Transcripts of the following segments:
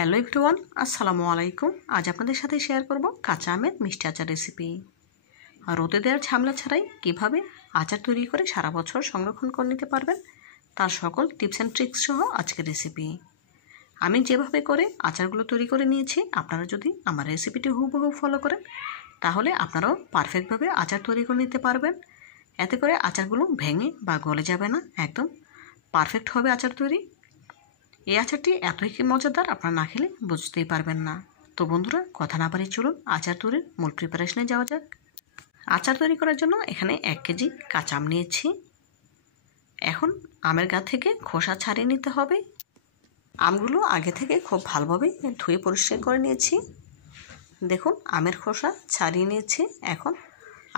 Hello everyone, আসসালামু আলাইকুম। আজ আপনাদের সাথে শেয়ার করব কাঁচা আমের মিষ্টি আচার রেসিপি। রোদে দেওয়ার ঝামেলা ছাড়াই কিভাবে আচার তৈরি করে সারা বছর সংরক্ষণ করে নিতে পারবেন তার সকল টিপস অ্যান্ড ট্রিক্স সহ আজকের রেসিপি। আমি যেভাবে করে আচারগুলো তৈরি করে নিয়েছি, আপনারা যদি আমার রেসিপিটি হুবহু ফলো করেন তাহলে আপনারাও পারফেক্টভাবে আচার তৈরি করে নিতে পারবেন। এতে করে আচারগুলো ভেঙে বা গলে যাবে না, একদম পারফেক্ট হবে আচার তৈরি। এই আচারটি এতই মজাদার, আপনারা না খেলে বুঝতেই পারবেন না। তো বন্ধুরা, কথা না বাড়িয়ে চলুন আচার তৈরির মূল প্রিপারেশনে যাওয়া যাক। আচার তৈরি করার জন্য এখানে 1 কেজি কাঁচা আম নিয়েছি। এখন আমের গা থেকে খোসা ছাড়িয়ে নিতে হবে। আমগুলো আগে থেকে খুব ভালোভাবে ধুয়ে পরিষ্কার করে নিয়েছি। দেখুন, আমের খোসা ছাড়িয়ে নিয়েছি। এখন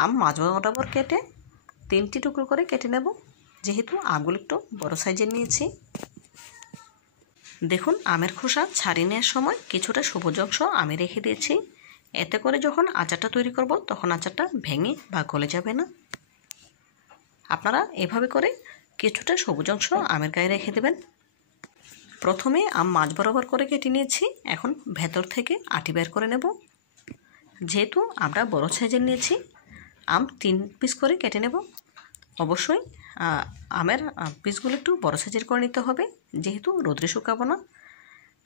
আম মাঝ বরাবর কেটে 3টি টুকরো করে কেটে নেব, যেহেতু আমগুলো একটু বড় সাইজের নিয়েছি। দেখুন, আমের খোসা ছাড়িয়ে নেওয়ার সময় কিছুটা সবুজ অংশ আমি রেখে দিয়েছি। এতে করে যখন আচারটা তৈরি করব তখন আচারটা ভেঙে বা গলে যাবে না। আপনারা এভাবে করে কিছুটা সবুজ অংশ আমের গায়ে রেখে দেবেন। প্রথমে আম মাঝ বরাবর করে কেটে নিয়েছি। এখন ভেতর থেকে আটি বের করে নেব। যেহেতু আমরা বড় সাইজের নিয়েছি, আম 3 পিস করে কেটে নেব। অবশ্যই আমের পিসগুলো একটু বড় সাইজের করে নিতে হবে, যেহেতু রোদ্রে শুকাবো না।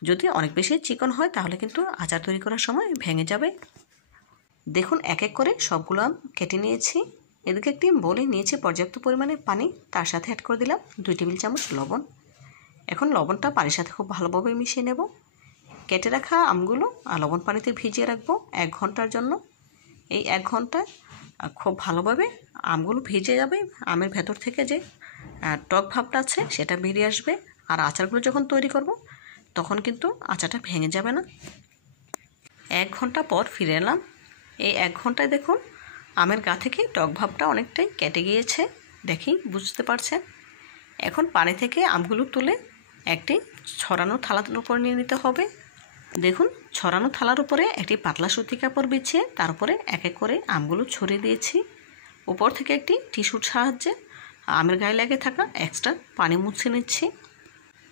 যদি অনেক বেশি চিকন হয় তাহলে কিন্তু আচার তৈরি করার সময় ভেঙে যাবে। দেখুন, এক এক করে সবগুলো আম কেটে নিয়েছি। এদিকে একটি বলে নিয়েছি পর্যাপ্ত পরিমাণে পানি, তার সাথে অ্যাড করে দিলাম 2 টেবিল চামচ লবণ। এখন লবণটা পানির সাথে খুব ভালোভাবে মিশিয়ে নেব। কেটে রাখা আমগুলো লবণ পানিতে ভিজিয়ে রাখবো 1 ঘন্টার জন্য। এই 1 ঘন্টায় খুব ভালোভাবে আমগুলো ভিজে যাবে। আমের ভেতর থেকে যে টক ভাবটা আছে সেটা বেরিয়ে আসবে। আর আচারগুলো যখন তৈরি করব তখন কিন্তু আচারটা ভেঙে যাবে না। 1 ঘন্টা পর ফিরে এলাম। এই 1 ঘন্টায় দেখুন আমের গা থেকে টক ভাবটা অনেকটাই কেটে গিয়েছে, দেখি বুঝতে পারছেন। এখন পানি থেকে আমগুলো তুলে একটি ছড়ানো থালার উপর নিয়ে নিতে হবে। দেখুন, ছড়ানো থালার উপরে একটি পাতলা সুতি কাপড় বিছিয়ে তার উপরে এক এক করে আমগুলো ছড়িয়ে দিয়েছি। উপর থেকে একটি টিস্যুর সাহায্যে আমের গায়ে লেগে থাকা এক্সট্রা পানি মুছে নিচ্ছি।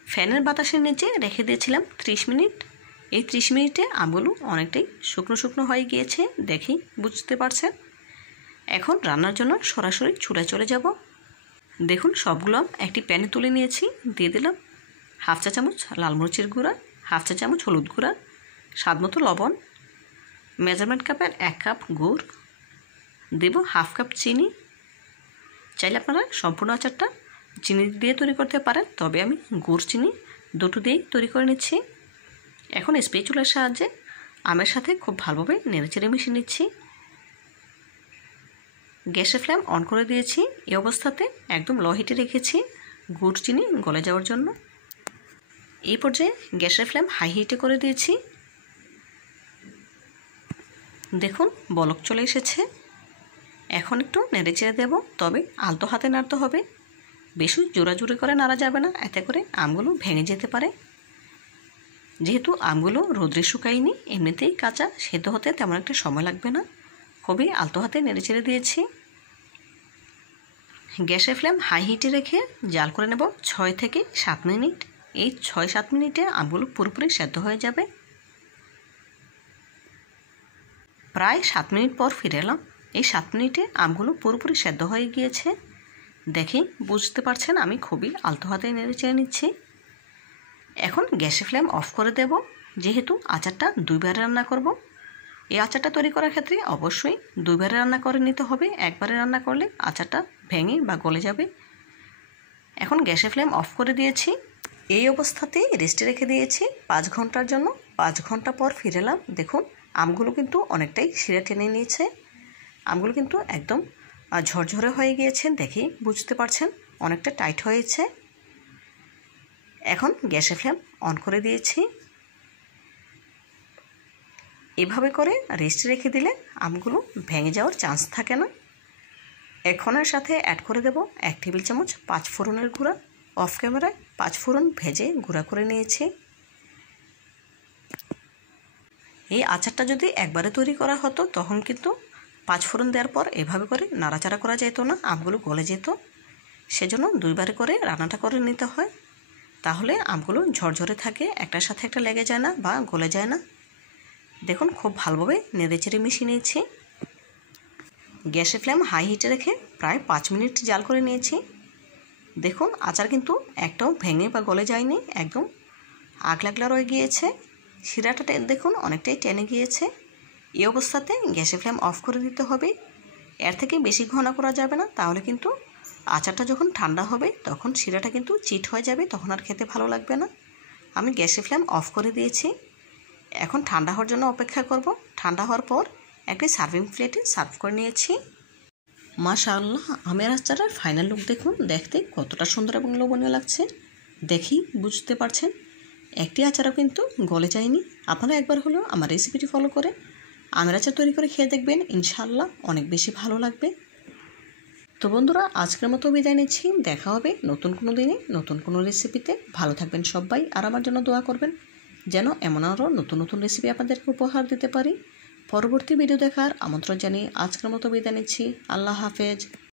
ফ্যানের বাতাসের নিচে রেখে দিয়েছিলাম 30 মিনিট। এই 30 মিনিটে আমগুলো অনেকটাই শুকনো শুকনো হয়ে গিয়েছে, দেখি বুঝতে পারছেন। এখন রান্নার জন্য সরাসরি চুলায় চলে যাব। দেখুন, সবগুলো আম একটি প্যানে তুলে নিয়েছি। দিয়ে দিলাম 1/2 চা চামচ লাল মরিচের গুঁড়া, 1/2 চা চামচ হলুদ গুঁড়া, স্বাদমতো লবণ, মেজারমেন্ট কাপের 1 কাপ গুড়, দেব 1/2 কাপ চিনি। চাইলে আপনারা সম্পূর্ণ আচারটা চিনি দিয়ে তৈরি করতে পারেন, তবে আমি গুড় চিনি দুটো দিয়েই তৈরি করে নিচ্ছি। এখন স্প্যাচুলার সাহায্যে আমের সাথে খুব ভালোভাবে নেড়েচেড়ে মিশিয়ে নিচ্ছি। গ্যাসের ফ্লেম অন করে দিয়েছি। এই অবস্থাতে একদম লো হিটে রেখেছি গুড় চিনি গলে যাওয়ার জন্য। এই পর্যায়ে গ্যাসের ফ্লেম হাই হিটে করে দিয়েছি। দেখুন, বলক চলে এসেছে। এখন একটু নেড়েচেড়ে দেব, তবে আলতো হাতে নাড়তে হবে, বেশি জোরাজুরি করে নাড়া যাবে না, এতে করে আমগুলো ভেঙে যেতে পারে। যেহেতু আমগুলো রোদ্রে শুকায়নি, এমনিতেই কাঁচা, সেদ্ধ হতে তেমন একটা সময় লাগবে না। খুবই আলতো হাতে নেড়েচেড়ে দিয়েছি। গ্যাসের ফ্লেম হাই হিটে রেখে জাল করে নেব 6 থেকে 7 মিনিট। এই 6-7 মিনিটে আমগুলো পুরোপুরি সেদ্ধ হয়ে যাবে। প্রায় 7 মিনিট পর ফিরে এলাম। এই 7 মিনিটে আমগুলো পুরোপুরি সেদ্ধ হয়ে গিয়েছে, দেখি বুঝতে পারছেন। আমি খুবই আলতো হাতে নেড়েচেড়ে নিচ্ছি। এখন গ্যাসের ফ্লেম অফ করে দেব। যেহেতু আচারটা 2 বারে রান্না করব, এই আচারটা তৈরি করার ক্ষেত্রে অবশ্যই 2 বারে রান্না করে নিতে হবে। একবারে রান্না করলে আচারটা ভেঙে বা গলে যাবে। এখন গ্যাসের ফ্লেম অফ করে দিয়েছি। এই অবস্থাতেই রেস্টে রেখে দিয়েছি 5 ঘন্টার জন্য। 5 ঘন্টা পর ফিরে এলাম। দেখুন, আমগুলো কিন্তু অনেকটাই শিরা টেনে নিয়েছে। আমগুলো কিন্তু একদম ঝরঝরে হয়ে গিয়েছে, দেখি বুঝতে পারছেন, অনেকটা টাইট হয়েছে। এখন গ্যাসের ফ্লেম অন করে দিয়েছি। এভাবে করে রেস্টে রেখে দিলে আমগুলো ভেঙে যাওয়ার চান্স থাকে না। এখন এর সাথে অ্যাড করে দেব 1 টেবিল চামচ 5 ফোড়নের গুঁড়া। অফ ক্যামেরায় 5 ফোড়ন ভেজে গুঁড়া করে নিয়েছি। এই আচারটা যদি একবারে তৈরি করা হতো তখন কিন্তু 5 ফোড়ন দেওয়ার পর এভাবে করে নাড়াচাড়া করা যেত না, আমগুলো গলে যেত। সেজন্য 2 বারে করে রান্নাটা করে নিতে হয়। তাহলে আমগুলো ঝরঝরে থাকে, একটার সাথে একটা লেগে যায় না বা গলে যায় না। দেখুন খুব ভালোভাবে নেড়েচেড়ে মিশিয়ে নিয়েছি। গ্যাসের ফ্লেম হাই হিটে রেখে প্রায় 5 মিনিট জাল করে নিয়েছি। দেখুন আচার কিন্তু একটাও ভেঙে বা গলে যায়নি, একদম আগলা রয়ে গিয়েছে। শিরাটা দেখুন অনেকটাই টেনে গিয়েছে। এই অবস্থাতে গ্যাসের ফ্লেম অফ করে দিতে হবে। এর থেকে বেশি ঘন করা যাবে না, তাহলে কিন্তু আচারটা যখন ঠান্ডা হবে তখন শিরাটা কিন্তু চিট হয়ে যাবে, তখন আর খেতে ভালো লাগবে না। আমি গ্যাসের ফ্লেম অফ করে দিয়েছি। এখন ঠান্ডা হওয়ার জন্য অপেক্ষা করব। ঠান্ডা হওয়ার পর একটি সার্ভিং প্লেটে সার্ভ করে নিয়েছি। মাশাআল্লাহ, আমের আচারের ফাইনাল লুক দেখুন, দেখতে কতটা সুন্দর এবং লোভনীয় লাগছে। দেখি বুঝতে পারছেন একটি আচারও কিন্তু গলে যায়নি। আপনারা একবার হলেও আমার রেসিপিটি ফলো করে আমের আচার তৈরি করে খেয়ে দেখবেন, ইনশাআল্লাহ অনেক বেশি ভালো লাগবে। তো বন্ধুরা, আজকের মতো বিদায় নিচ্ছি। দেখা হবে নতুন কোনো দিনে নতুন কোনো রেসিপিতে। ভালো থাকবেন সবাই, আর আমার জন্য দোয়া করবেন যেন এমন আরও নতুন নতুন রেসিপি আপনাদেরকে উপহার দিতে পারি। পরবর্তী ভিডিও দেখার আমন্ত্রণ জানিয়ে আজকের মতো বিদায় নিচ্ছি। আল্লাহ হাফেজ।